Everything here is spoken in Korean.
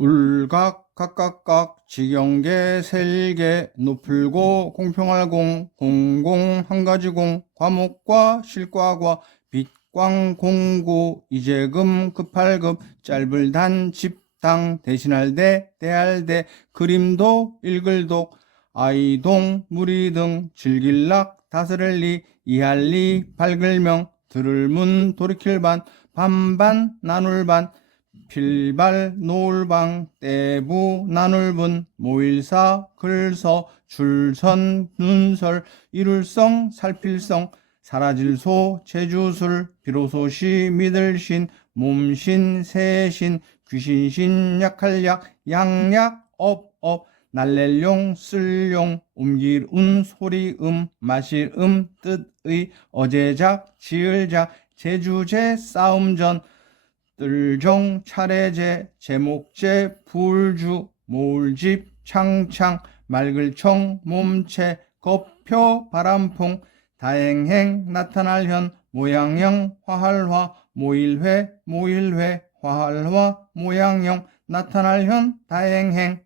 울각 각각각 지경계 셀계 높을고 공평할공 공공 한가지공 과목과 실과과 빛광 공구 이재금 급할급 짧을 단 집당 대신할 대 대할 대 그림도 읽을독 아이동 무리등 즐길락 다스릴리 이할리 밝을명 들을문 돌이킬반 반반 나눌반 필발 노을방 떼부 나눌분 모일사 글서 줄선 눈설 이룰성 살필성 사라질소 제주술 비로소시 믿을신 몸신 새신 귀신신 약할약 양약 업업 날렐용 쓸용 옮길운 소리음 마실음 뜻의 어제작 지을작 제주제 싸움전 뜰종 차례제 제목제 불주 모울집 창창 말글청 몸체 거표 바람풍 다행행 나타날 현 모양형 화할화 모일회 모일회 화할화 모양형 나타날 현 다행행